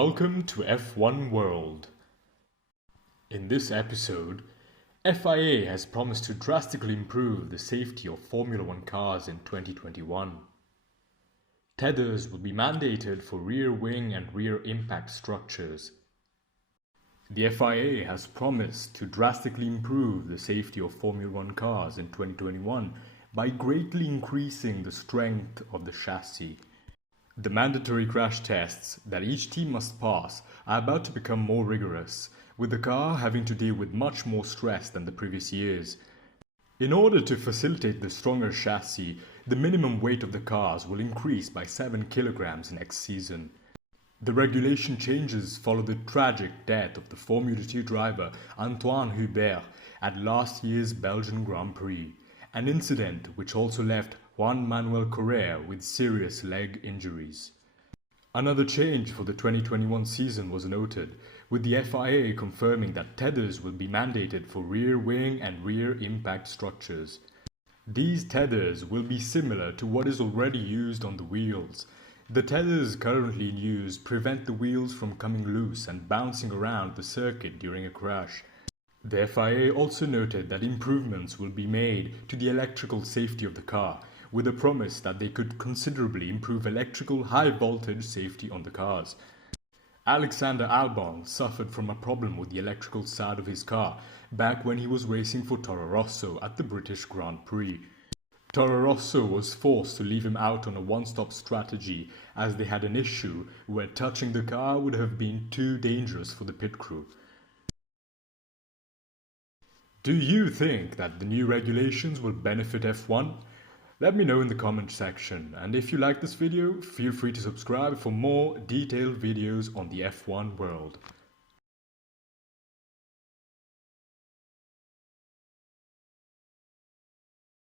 Welcome to F1 World. In this episode, FIA has promised to drastically improve the safety of Formula One cars in 2021. Tethers will be mandated for rear wing and rear impact structures. The FIA has promised to drastically improve the safety of Formula One cars in 2021 by greatly increasing the strength of the chassis. The mandatory crash tests that each team must pass are about to become more rigorous, with the car having to deal with much more stress than the previous years. In order to facilitate the stronger chassis, the minimum weight of the cars will increase by 7 kilograms next season. The regulation changes follow the tragic death of the Formula 2 driver Anthoine Hubert at last year's Belgian Grand Prix, an incident which also left Juan Manuel Correa with serious leg injuries. Another change for the 2021 season was noted, with the FIA confirming that tethers will be mandated for rear wing and rear impact structures. These tethers will be similar to what is already used on the wheels. The tethers currently in use prevent the wheels from coming loose and bouncing around the circuit during a crash. The FIA also noted that improvements will be made to the electrical safety of the car, with a promise that they could considerably improve electrical high-voltage safety on the cars. Alexander Albon suffered from a problem with the electrical side of his car back when he was racing for Toro Rosso at the British Grand Prix. Toro Rosso was forced to leave him out on a one-stop strategy as they had an issue where touching the car would have been too dangerous for the pit crew. Do you think that the new regulations will benefit F1? Let me know in the comment section, and if you like this video, feel free to subscribe for more detailed videos on the F1 world.